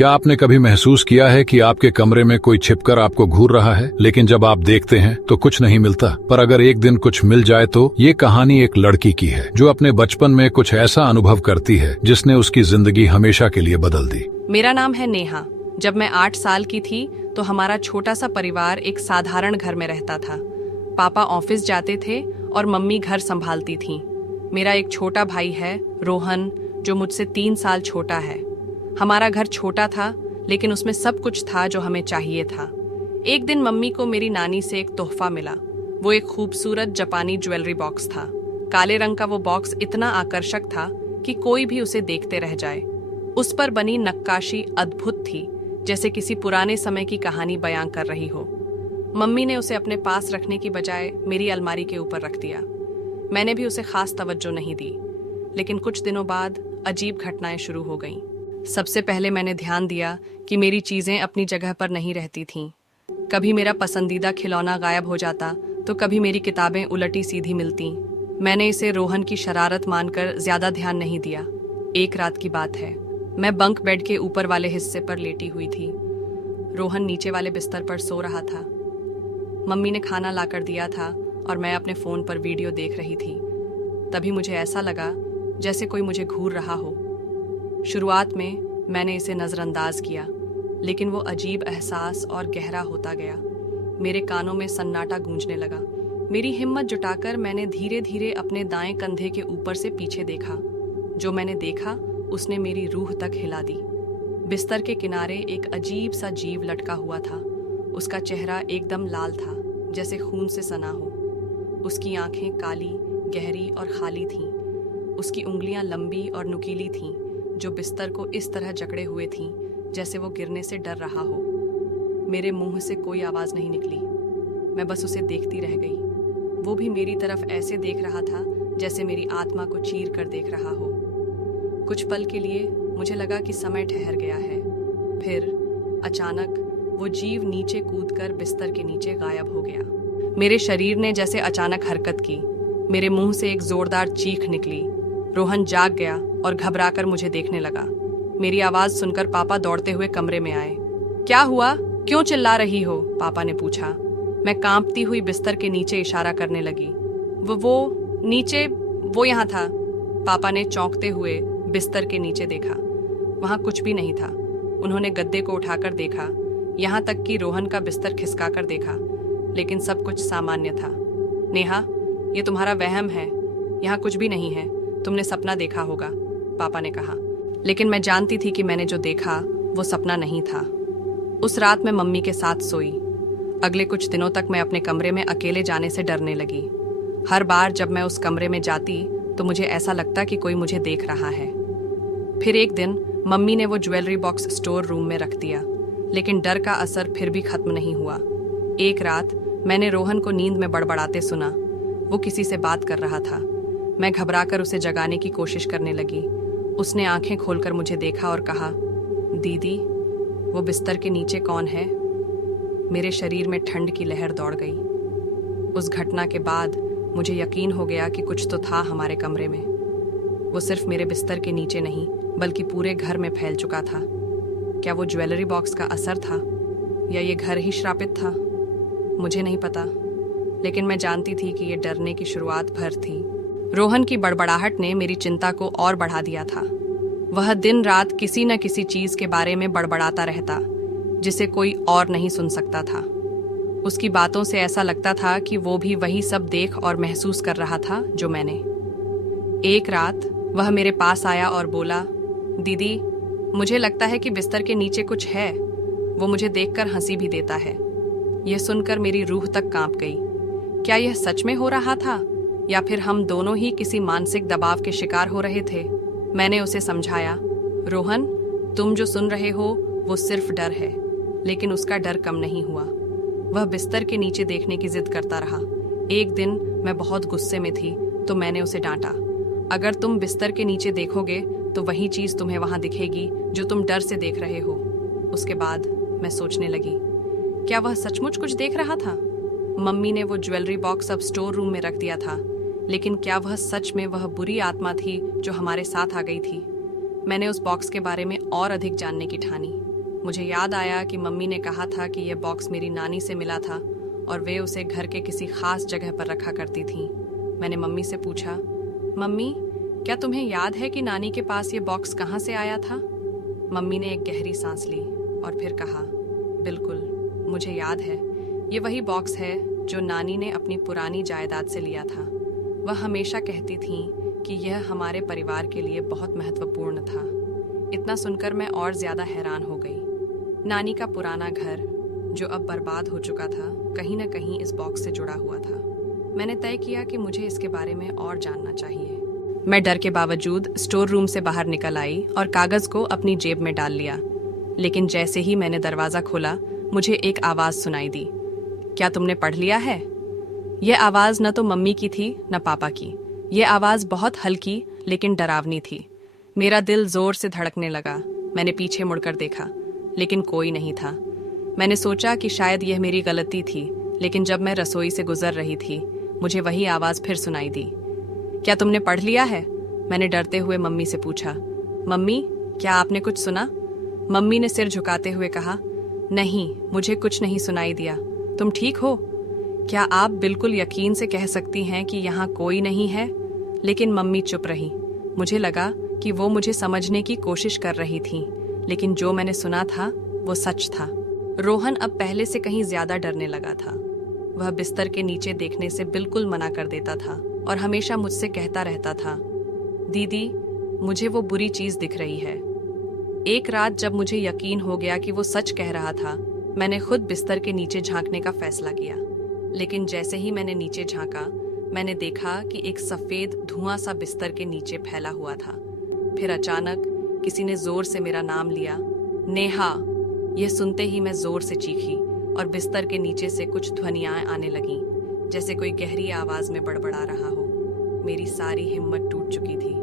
क्या आपने कभी महसूस किया है कि आपके कमरे में कोई छिपकर आपको घूर रहा है, लेकिन जब आप देखते हैं तो कुछ नहीं मिलता? पर अगर एक दिन कुछ मिल जाए तो? ये कहानी एक लड़की की है जो अपने बचपन में कुछ ऐसा अनुभव करती है जिसने उसकी जिंदगी हमेशा के लिए बदल दी। मेरा नाम है नेहा। जब मैं 8 साल की थी तो हमारा छोटा सा परिवार एक साधारण घर में रहता था। पापा ऑफिस जाते थे और मम्मी घर संभालती थी। मेरा एक छोटा भाई है, रोहन, जो मुझसे 3 साल छोटा है। हमारा घर छोटा था, लेकिन उसमें सब कुछ था जो हमें चाहिए था। एक दिन मम्मी को मेरी नानी से एक तोहफा मिला। वो एक खूबसूरत जापानी ज्वेलरी बॉक्स था। काले रंग का वो बॉक्स इतना आकर्षक था कि कोई भी उसे देखते रह जाए। उस पर बनी नक्काशी अद्भुत थी, जैसे किसी पुराने समय की कहानी बयां कर रही हो। मम्मी ने उसे अपने पास रखने की बजाय मेरी अलमारी के ऊपर रख दिया। मैंने भी उसे खास तवज्जो नहीं दी, लेकिन कुछ दिनों बाद अजीब घटनाएं शुरू हो गईं। सबसे पहले मैंने ध्यान दिया कि मेरी चीजें अपनी जगह पर नहीं रहती थीं। कभी मेरा पसंदीदा खिलौना गायब हो जाता तो कभी मेरी किताबें उलटी सीधी मिलती। मैंने इसे रोहन की शरारत मानकर ज्यादा ध्यान नहीं दिया। एक रात की बात है, मैं बंक बेड के ऊपर वाले हिस्से पर लेटी हुई थी। रोहन नीचे वाले बिस्तर पर सो रहा था। मम्मी ने खाना लाकर दिया था और मैं अपने फोन पर वीडियो देख रही थी। तभी मुझे ऐसा लगा जैसे कोई मुझे घूर रहा हो। शुरुआत में मैंने इसे नजरअंदाज किया, लेकिन वो अजीब एहसास और गहरा होता गया। मेरे कानों में सन्नाटा गूंजने लगा। मेरी हिम्मत जुटाकर मैंने धीरे धीरे अपने दाएं कंधे के ऊपर से पीछे देखा। जो मैंने देखा उसने मेरी रूह तक हिला दी। बिस्तर के किनारे एक अजीब सा जीव लटका हुआ था। उसका चेहरा एकदम लाल था, जैसे खून से सना हो। उसकी आंखें काली, गहरी और खाली थीं। उसकी उंगलियां लंबी और नुकीली थीं, जो बिस्तर को इस तरह जकड़े हुए थीं जैसे वो गिरने से डर रहा हो। मेरे मुंह से कोई आवाज नहीं निकली। मैं बस उसे देखती रह गई। वो भी मेरी तरफ ऐसे देख रहा था जैसे मेरी आत्मा को चीर कर देख रहा हो। कुछ पल के लिए मुझे लगा कि समय ठहर गया है। फिर अचानक वो जीव नीचे कूदकर बिस्तर के नीचे गायब हो गया। मेरे शरीर ने जैसे अचानक हरकत की। मेरे मुंह से एक जोरदार चीख निकली। रोहन जाग गया और घबराकर मुझे देखने लगा। मेरी आवाज सुनकर पापा दौड़ते हुए कमरे में आए। क्या हुआ? क्यों चिल्ला रही हो? पापा ने पूछा। मैं कांपती हुई बिस्तर के नीचे इशारा करने लगी। वो नीचे, वो यहाँ था। पापा ने चौंकते हुए बिस्तर के नीचे देखा। वहां कुछ भी नहीं था। उन्होंने गद्दे को उठाकर देखा, यहाँ तक कि रोहन का बिस्तर खिसकाकर देखा, लेकिन सब कुछ सामान्य था। नेहा, ये तुम्हारा वहम है। यहाँ कुछ भी नहीं है। तुमने सपना देखा होगा, पापा ने कहा। लेकिन मैं जानती थी कि मैंने जो देखा वो सपना नहीं था। उस रात मैं मम्मी के साथ सोई। अगले कुछ दिनों तक मैं अपने कमरे में अकेले जाने से डरने लगी। हर बार जब मैं उस कमरे में जाती तो मुझे ऐसा लगता कि कोई मुझे देख रहा है। फिर एक दिन मम्मी ने वो ज्वेलरी बॉक्स स्टोर रूम में रख दिया, लेकिन डर का असर फिर भी खत्म नहीं हुआ। एक रात मैंने रोहन को नींद में बड़बड़ाते सुना। वो किसी से बात कर रहा था। मैं घबराकर उसे जगाने की कोशिश करने लगी। उसने आंखें खोलकर मुझे देखा और कहा, दीदी, वो बिस्तर के नीचे कौन है? मेरे शरीर में ठंड की लहर दौड़ गई। उस घटना के बाद मुझे यकीन हो गया कि कुछ तो था हमारे कमरे में। वो सिर्फ मेरे बिस्तर के नीचे नहीं, बल्कि पूरे घर में फैल चुका था। क्या वो ज्वेलरी बॉक्स का असर था, या ये घर ही श्रापित था? मुझे नहीं पता, लेकिन मैं जानती थी कि ये डरने की शुरुआत भर थी। रोहन की बड़बड़ाहट ने मेरी चिंता को और बढ़ा दिया था। वह दिन रात किसी न किसी चीज के बारे में बड़बड़ाता रहता, जिसे कोई और नहीं सुन सकता था। उसकी बातों से ऐसा लगता था कि वो भी वही सब देख और महसूस कर रहा था जो मैंने। एक रात वह मेरे पास आया और बोला, दीदी, मुझे लगता है कि बिस्तर के नीचे कुछ है। वो मुझे देखकर हंसी भी देता है। यह सुनकर मेरी रूह तक कांप गई। क्या यह सच में हो रहा था, या फिर हम दोनों ही किसी मानसिक दबाव के शिकार हो रहे थे? मैंने उसे समझाया, रोहन, तुम जो सुन रहे हो वो सिर्फ डर है, लेकिन उसका डर कम नहीं हुआ। वह बिस्तर के नीचे देखने की जिद करता रहा। एक दिन मैं बहुत गुस्से में थी तो मैंने उसे डांटा, अगर तुम बिस्तर के नीचे देखोगे तो वही चीज तुम्हें वहां दिखेगी जो तुम डर से देख रहे हो। उसके बाद मैं सोचने लगी, क्या वह सचमुच कुछ देख रहा था? मम्मी ने वो ज्वेलरी बॉक्स अब स्टोर रूम में रख दिया था, लेकिन क्या वह सच में वह बुरी आत्मा थी जो हमारे साथ आ गई थी? मैंने उस बॉक्स के बारे में और अधिक जानने की ठानी। मुझे याद आया कि मम्मी ने कहा था कि यह बॉक्स मेरी नानी से मिला था और वे उसे घर के किसी खास जगह पर रखा करती थीं। मैंने मम्मी से पूछा, मम्मी, क्या तुम्हें याद है कि नानी के पास ये बॉक्स कहाँ से आया था? मम्मी ने एक गहरी सांस ली और फिर कहा, बिल्कुल, मुझे याद है। ये वही बॉक्स है जो नानी ने अपनी पुरानी जायदाद से लिया था। वह हमेशा कहती थीं कि यह हमारे परिवार के लिए बहुत महत्वपूर्ण था। इतना सुनकर मैं और ज्यादा हैरान हो गई। नानी का पुराना घर, जो अब बर्बाद हो चुका था, कहीं न कहीं इस बॉक्स से जुड़ा हुआ था। मैंने तय किया कि मुझे इसके बारे में और जानना चाहिए। मैं डर के बावजूद स्टोर रूम से बाहर निकल आई और कागज को अपनी जेब में डाल लिया। लेकिन जैसे ही मैंने दरवाजा खोला, मुझे एक आवाज सुनाई दी, क्या तुमने पढ़ लिया है? यह आवाज न तो मम्मी की थी न पापा की। यह आवाज बहुत हल्की लेकिन डरावनी थी। मेरा दिल जोर से धड़कने लगा। मैंने पीछे मुड़कर देखा, लेकिन कोई नहीं था। मैंने सोचा कि शायद यह मेरी गलती थी, लेकिन जब मैं रसोई से गुजर रही थी, मुझे वही आवाज फिर सुनाई दी। क्या तुमने पढ़ लिया है? मैंने डरते हुए मम्मी से पूछा। मम्मी, क्या आपने कुछ सुना? मम्मी ने सिर झुकाते हुए कहा, नहीं, मुझे कुछ नहीं सुनाई दिया। तुम ठीक हो? क्या आप बिल्कुल यकीन से कह सकती हैं कि यहाँ कोई नहीं है? लेकिन मम्मी चुप रही। मुझे लगा कि वो मुझे समझने की कोशिश कर रही थी, लेकिन जो मैंने सुना था वो सच था। रोहन अब पहले से कहीं ज्यादा डरने लगा था। वह बिस्तर के नीचे देखने से बिल्कुल मना कर देता था और हमेशा मुझसे कहता रहता था, दीदी, मुझे वो बुरी चीज दिख रही है। एक रात जब मुझे यकीन हो गया कि वो सच कह रहा था, मैंने खुद बिस्तर के नीचे झांकने का फैसला किया। लेकिन जैसे ही मैंने नीचे झांका, मैंने देखा कि एक सफेद धुआं सा बिस्तर के नीचे फैला हुआ था। फिर अचानक किसी ने जोर से मेरा नाम लिया, नेहा। यह सुनते ही मैं जोर से चीखी और बिस्तर के नीचे से कुछ ध्वनियां आने लगीं, जैसे कोई गहरी आवाज में बड़बड़ा रहा हो। मेरी सारी हिम्मत टूट चुकी थी।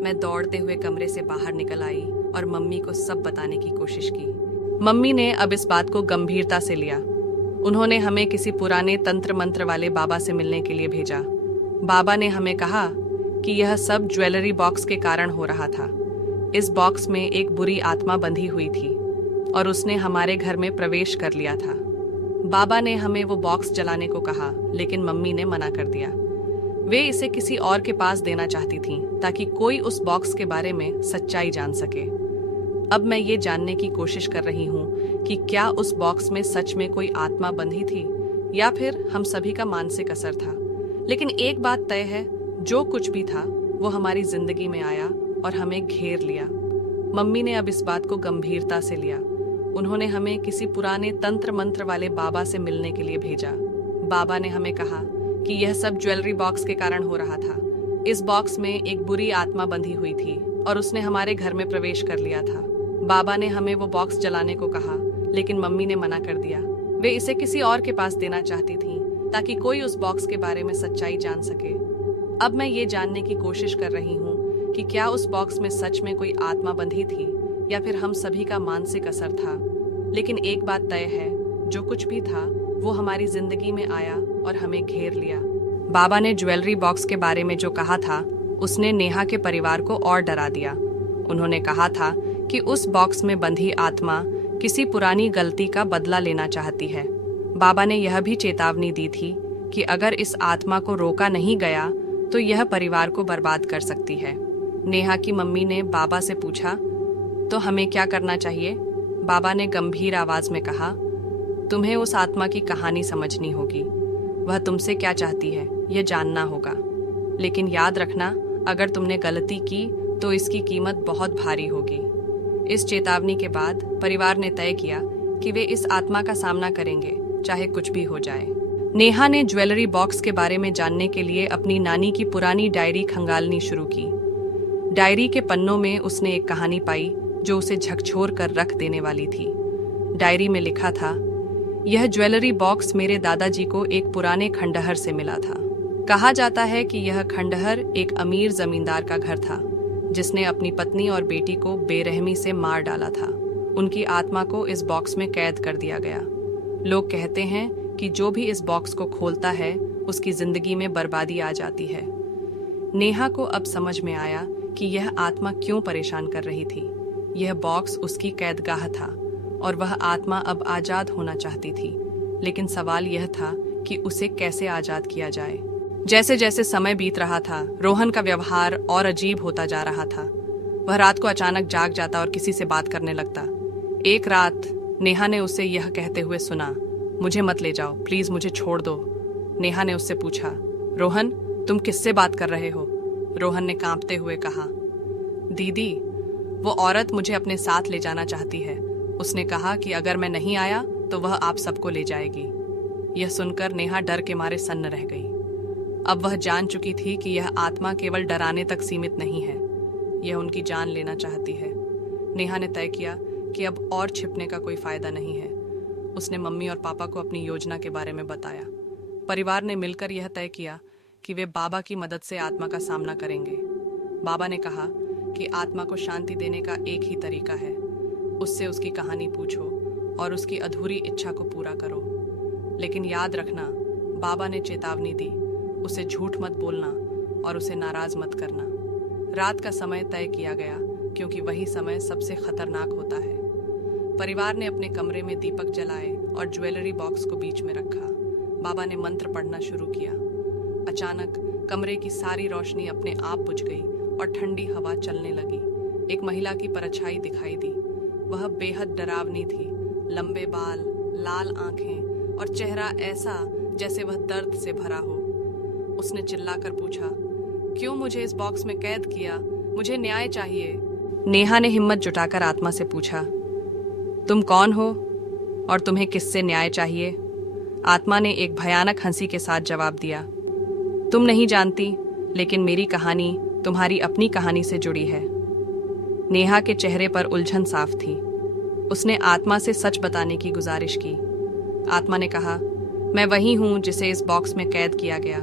मैं दौड़ते हुए कमरे से बाहर निकल आई और मम्मी को सब बताने की कोशिश की। मम्मी ने अब इस बात को गंभीरता से लिया। उन्होंने हमें किसी पुराने तंत्र मंत्र वाले बाबा से मिलने के लिए भेजा। बाबा ने हमें कहा कि यह सब ज्वेलरी बॉक्स के कारण हो रहा था। इस बॉक्स में एक बुरी आत्मा बंधी हुई थी और उसने हमारे घर में प्रवेश कर लिया था। बाबा ने हमें वो बॉक्स जलाने को कहा, लेकिन मम्मी ने मना कर दिया। वे इसे किसी और के पास देना चाहती थीं, ताकि कोई उस बॉक्स के बारे में सच्चाई जान सके। अब मैं ये जानने की कोशिश कर रही हूँ कि क्या उस बॉक्स में सच में कोई आत्मा बंधी थी या फिर हम सभी का मानसिक असर था। लेकिन एक बात तय है, जो कुछ भी था वो हमारी जिंदगी में आया और हमें घेर लिया। मम्मी ने अब इस बात को गंभीरता से लिया। उन्होंने हमें किसी पुराने तंत्र मंत्र वाले बाबा से मिलने के लिए भेजा। बाबा ने हमें कहा कि यह सब ज्वेलरी बॉक्स के कारण हो रहा था। इस बॉक्स में एक बुरी आत्मा बंधी हुई थी और उसने हमारे घर में प्रवेश कर लिया था। बाबा ने हमें वो बॉक्स जलाने को कहा, लेकिन मम्मी ने मना कर दिया। वे इसे किसी और के पास देना चाहती थीं, ताकि कोई उस बॉक्स के बारे में सच्चाई जान सके। अब मैं ये जानने की कोशिश कर रही हूँ कि क्या उस बॉक्स में सच में कोई आत्मा बंधी थी या फिर हम सभी का मानसिक असर था। लेकिन एक बात तय है, जो कुछ भी था वो हमारी जिंदगी में आया और हमें घेर लिया। बाबा ने ज्वेलरी बॉक्स के बारे में जो कहा था, उसने नेहा के परिवार को और डरा दिया। उन्होंने कहा था कि उस बॉक्स में बंधी आत्मा किसी पुरानी गलती का बदला लेना चाहती है। बाबा ने यह भी चेतावनी दी थी कि अगर इस आत्मा को रोका नहीं गया तो यह परिवार को बर्बाद कर सकती है। नेहा की मम्मी ने बाबा से पूछा, तो हमें क्या करना चाहिए? बाबा ने गंभीर आवाज में कहा, तुम्हें उस आत्मा की कहानी समझनी होगी। वह तुमसे क्या चाहती है यह जानना होगा। लेकिन याद रखना, अगर तुमने गलती की तो इसकी कीमत बहुत भारी होगी। इस चेतावनी के बाद परिवार ने तय किया कि वे इस आत्मा का सामना करेंगे, चाहे कुछ भी हो जाए। नेहा ने ज्वेलरी बॉक्स के बारे में जानने के लिए अपनी नानी की पुरानी डायरी खंगालनी शुरू की। डायरी के पन्नों में उसने एक कहानी पाई जो उसे झकझोर कर रख देने वाली थी। डायरी में लिखा था, यह ज्वेलरी बॉक्स मेरे दादाजी को एक पुराने खंडहर से मिला था। कहा जाता है कि यह खंडहर एक अमीर जमींदार का घर था, जिसने अपनी पत्नी और बेटी को बेरहमी से मार डाला था। उनकी आत्मा को इस बॉक्स में कैद कर दिया गया। लोग कहते हैं कि जो भी इस बॉक्स को खोलता है उसकी जिंदगी में बर्बादी आ जाती है। नेहा को अब समझ में आया कि यह आत्मा क्यों परेशान कर रही थी। यह बॉक्स उसकी कैदगाह था और वह आत्मा अब आजाद होना चाहती थी, लेकिन सवाल यह था कि उसे कैसे आजाद किया जाए। जैसे जैसे समय बीत रहा था, रोहन का व्यवहार और अजीब होता जा रहा था। वह रात को अचानक जाग जाता और किसी से बात करने लगता। एक रात नेहा ने उसे यह कहते हुए सुना, मुझे मत ले जाओ, प्लीज मुझे छोड़ दो। नेहा ने उससे पूछा, रोहन तुम किससे बात कर रहे हो? रोहन ने कांपते हुए कहा, दीदी, वो औरत मुझे अपने साथ ले जाना चाहती है। उसने कहा कि अगर मैं नहीं आया तो वह आप सबको ले जाएगी। यह सुनकर नेहा डर के मारे सन्न रह गई। अब वह जान चुकी थी कि यह आत्मा केवल डराने तक सीमित नहीं है, यह उनकी जान लेना चाहती है। नेहा ने तय किया कि अब और छिपने का कोई फायदा नहीं है। उसने मम्मी और पापा को अपनी योजना के बारे में बताया। परिवार ने मिलकर यह तय किया कि वे बाबा की मदद से आत्मा का सामना करेंगे। बाबा ने कहा कि आत्मा को शांति देने का एक ही तरीका है, उससे उसकी कहानी पूछो और उसकी अधूरी इच्छा को पूरा करो। लेकिन याद रखना, बाबा ने चेतावनी दी, उसे झूठ मत बोलना और उसे नाराज मत करना। रात का समय तय किया गया क्योंकि वही समय सबसे खतरनाक होता है। परिवार ने अपने कमरे में दीपक जलाए और ज्वेलरी बॉक्स को बीच में रखा। बाबा ने मंत्र पढ़ना शुरू किया। अचानक कमरे की सारी रोशनी अपने आप बुझ गई और ठंडी हवा चलने लगी। एक महिला की परछाई दिखाई दी। वह बेहद डरावनी थी, लंबे बाल, लाल आंखें और चेहरा ऐसा जैसे वह दर्द से भरा हो। उसने चिल्लाकर पूछा, क्यों मुझे इस बॉक्स में कैद किया? मुझे न्याय चाहिए। नेहा ने हिम्मत जुटाकर आत्मा से पूछा, तुम कौन हो और तुम्हें किससे न्याय चाहिए? आत्मा ने एक भयानक हंसी के साथ जवाब दिया, तुम नहीं जानती, लेकिन मेरी कहानी तुम्हारी अपनी कहानी से जुड़ी है। नेहा के चेहरे पर उलझन साफ थी। उसने आत्मा से सच बताने की गुजारिश की। आत्मा ने कहा, मैं वही हूं जिसे इस बॉक्स में कैद किया गया,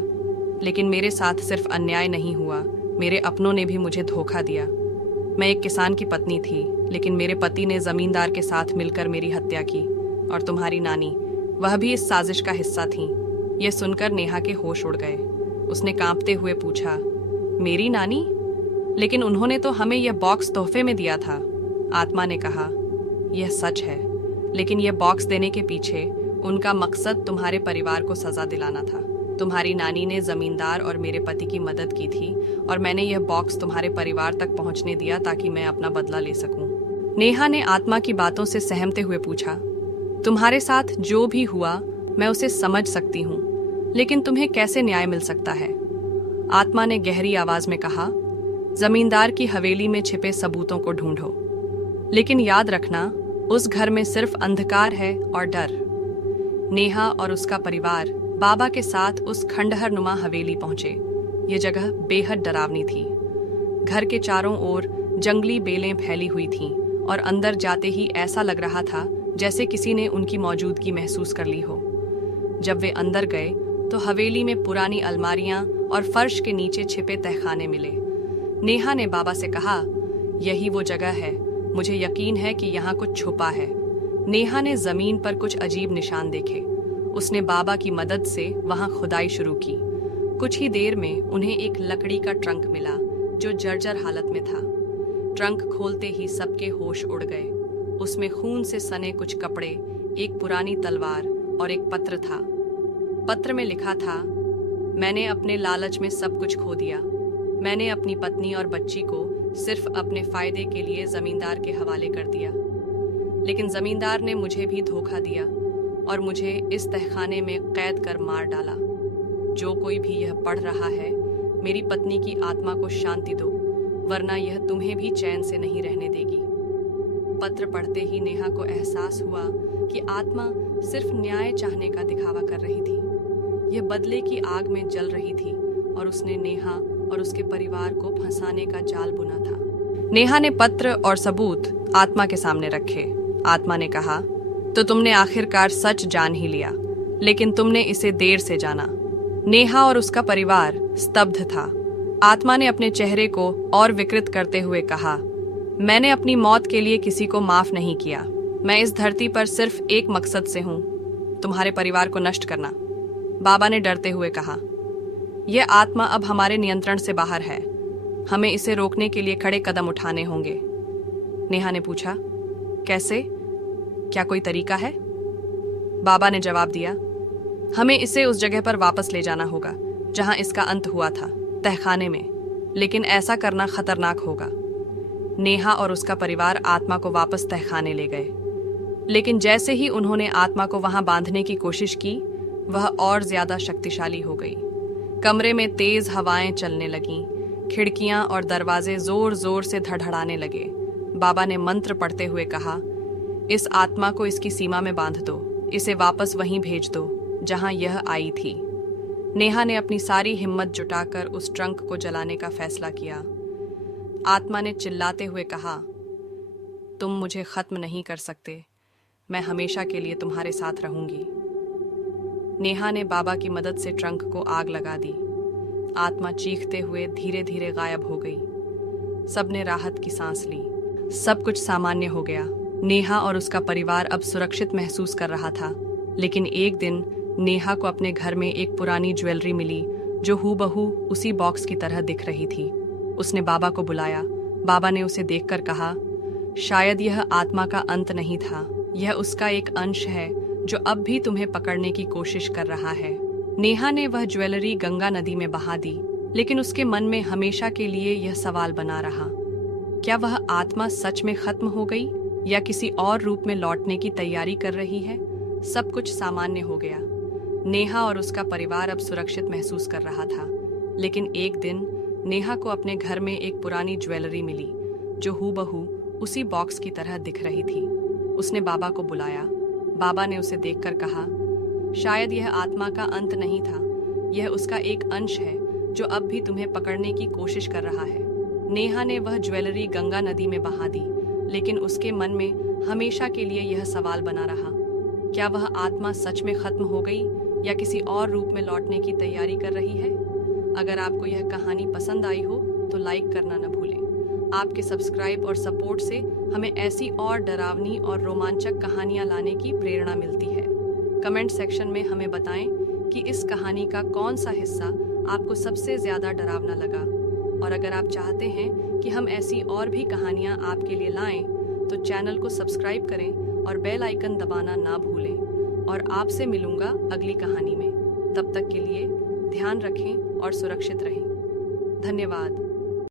लेकिन मेरे साथ सिर्फ अन्याय नहीं हुआ, मेरे अपनों ने भी मुझे धोखा दिया। मैं एक किसान की पत्नी थी, लेकिन मेरे पति ने जमींदार के साथ मिलकर मेरी हत्या की। और तुम्हारी नानी, वह भी इस साजिश का हिस्सा थी। यह सुनकर नेहा के होश उड़ गए। उसने कांपते हुए पूछा, मेरी नानी? लेकिन उन्होंने तो हमें यह बॉक्स तोहफे में दिया था। आत्मा ने कहा, यह सच है, लेकिन यह बॉक्स देने के पीछे उनका मकसद तुम्हारे परिवार को सजा दिलाना था। तुम्हारी नानी ने जमींदार और मेरे पति की मदद की थी और मैंने यह बॉक्स तुम्हारे परिवार तक पहुंचने दिया ताकि मैं अपना बदला ले सकूं। नेहा ने आत्मा की बातों से सहमते हुए पूछा, तुम्हारे साथ जो भी हुआ मैं उसे समझ सकती हूँ, लेकिन तुम्हें कैसे न्याय मिल सकता है? आत्मा ने गहरी आवाज में कहा, जमींदार की हवेली में छिपे सबूतों को ढूंढो, लेकिन याद रखना, उस घर में सिर्फ अंधकार है और डर। नेहा और उसका परिवार बाबा के साथ उस खंडहर नुमा हवेली पहुंचे। ये जगह बेहद डरावनी थी। घर के चारों ओर जंगली बेलें फैली हुई थीं और अंदर जाते ही ऐसा लग रहा था जैसे किसी ने उनकी मौजूदगी महसूस कर ली हो। जब वे अंदर गए तो हवेली में पुरानी अलमारियां और फर्श के नीचे छिपे तहखाने मिले। नेहा ने बाबा से कहा, यही वो जगह है, मुझे यकीन है कि यहाँ कुछ छुपा है। नेहा ने जमीन पर कुछ अजीब निशान देखे। उसने बाबा की मदद से वहां खुदाई शुरू की। कुछ ही देर में उन्हें एक लकड़ी का ट्रंक मिला जो जर्जर हालत में था। ट्रंक खोलते ही सबके होश उड़ गए। उसमें खून से सने कुछ कपड़े, एक पुरानी तलवार और एक पत्र था। पत्र में लिखा था, मैंने अपने लालच में सब कुछ खो दिया। मैंने अपनी पत्नी और बच्ची को सिर्फ अपने फायदे के लिए जमींदार के हवाले कर दिया, लेकिन जमींदार ने मुझे भी धोखा दिया और मुझे इस तहखाने में कैद कर मार डाला। जो कोई भी यह पढ़ रहा है, मेरी पत्नी की आत्मा को शांति दो, वरना यह तुम्हें भी चैन से नहीं रहने देगी। पत्र पढ़ते ही नेहा को एहसास हुआ कि आत्मा सिर्फ न्याय चाहने का दिखावा कर रही थी। यह बदले की आग में जल रही थी और उसने नेहा और उसके परिवार को फंसाने का जाल बुना था। नेहा ने पत्र और सबूत आत्मा के सामने रखे। आत्मा ने कहा, तो तुमने आखिरकार सच जान ही लिया, लेकिन तुमने इसे देर से जाना। नेहा और उसका परिवार स्तब्ध था। आत्मा ने अपने चेहरे को और विकृत करते हुए कहा, मैंने अपनी मौत के लिए किसी को माफ नहीं किया। मैं इस धरती पर सिर्फ एक मकसद से हूं, तुम्हारे परिवार को नष्ट करना। बाबा ने डरते हुए कहा, यह आत्मा अब हमारे नियंत्रण से बाहर है, हमें इसे रोकने के लिए कड़े कदम उठाने होंगे। नेहा ने पूछा, कैसे? क्या कोई तरीका है? बाबा ने जवाब दिया, हमें इसे उस जगह पर वापस ले जाना होगा जहां इसका अंत हुआ था, तहखाने में। लेकिन ऐसा करना खतरनाक होगा। नेहा और उसका परिवार आत्मा को वापस तहखाने ले गए। लेकिन जैसे ही उन्होंने आत्मा को वहां बांधने की कोशिश की, वह और ज्यादा शक्तिशाली हो गई। कमरे में तेज हवाएं चलने लगीं, खिड़कियां और दरवाजे जोर जोर से धड़धड़ाने लगे। बाबा ने मंत्र पढ़ते हुए कहा, इस आत्मा को इसकी सीमा में बांध दो, इसे वापस वहीं भेज दो जहां यह आई थी। नेहा ने अपनी सारी हिम्मत जुटाकर उस ट्रंक को जलाने का फैसला किया। आत्मा ने चिल्लाते हुए कहा, तुम मुझे खत्म नहीं कर सकते, मैं हमेशा के लिए तुम्हारे साथ रहूंगी। नेहा ने बाबा की मदद से ट्रंक को आग लगा दी। आत्मा चीखते हुए धीरे धीरे गायब हो गई। सबने राहत की सांस ली। सब कुछ सामान्य हो गया। नेहा और उसका परिवार अब सुरक्षित महसूस कर रहा था। लेकिन एक दिन नेहा को अपने घर में एक पुरानी ज्वेलरी मिली जो हूबहू उसी बॉक्स की तरह दिख रही थी। उसने बाबा को बुलाया। बाबा ने उसे देखकर कहा, शायद यह आत्मा का अंत नहीं था, यह उसका एक अंश है जो अब भी तुम्हें पकड़ने की कोशिश कर रहा है। नेहा ने वह ज्वेलरी गंगा नदी में बहा दी, लेकिन उसके मन में हमेशा के लिए यह सवाल बना रहा, क्या वह आत्मा सच में खत्म हो गई या किसी और रूप में लौटने की तैयारी कर रही है? सब कुछ सामान्य हो गया। नेहा और उसका परिवार अब सुरक्षित महसूस कर रहा था। लेकिन एक दिन नेहा को अपने घर में एक पुरानी ज्वेलरी मिली जो हूबहू उसी बॉक्स की तरह दिख रही थी। उसने बाबा को बुलाया। बाबा ने उसे देखकर कहा, शायद यह आत्मा का अंत नहीं था, यह उसका एक अंश है जो अब भी तुम्हें पकड़ने की कोशिश कर रहा है। नेहा ने वह ज्वेलरी गंगा नदी में बहा दी, लेकिन उसके मन में हमेशा के लिए यह सवाल बना रहा, क्या वह आत्मा सच में खत्म हो गई या किसी और रूप में लौटने की तैयारी कर रही है? अगर आपको यह कहानी पसंद आई हो तो लाइक करना न भूलें। आपके सब्सक्राइब और सपोर्ट से हमें ऐसी और डरावनी और रोमांचक कहानियां लाने की प्रेरणा मिलती है। कमेंट सेक्शन में हमें बताएं कि इस कहानी का कौन सा हिस्सा आपको सबसे ज़्यादा डरावना लगा। और अगर आप चाहते हैं कि हम ऐसी और भी कहानियां आपके लिए लाएं, तो चैनल को सब्सक्राइब करें और बेल आइकन दबाना ना भूलें। और आपसे मिलूंगा अगली कहानी में। तब तक के लिए ध्यान रखें और सुरक्षित रहें। धन्यवाद।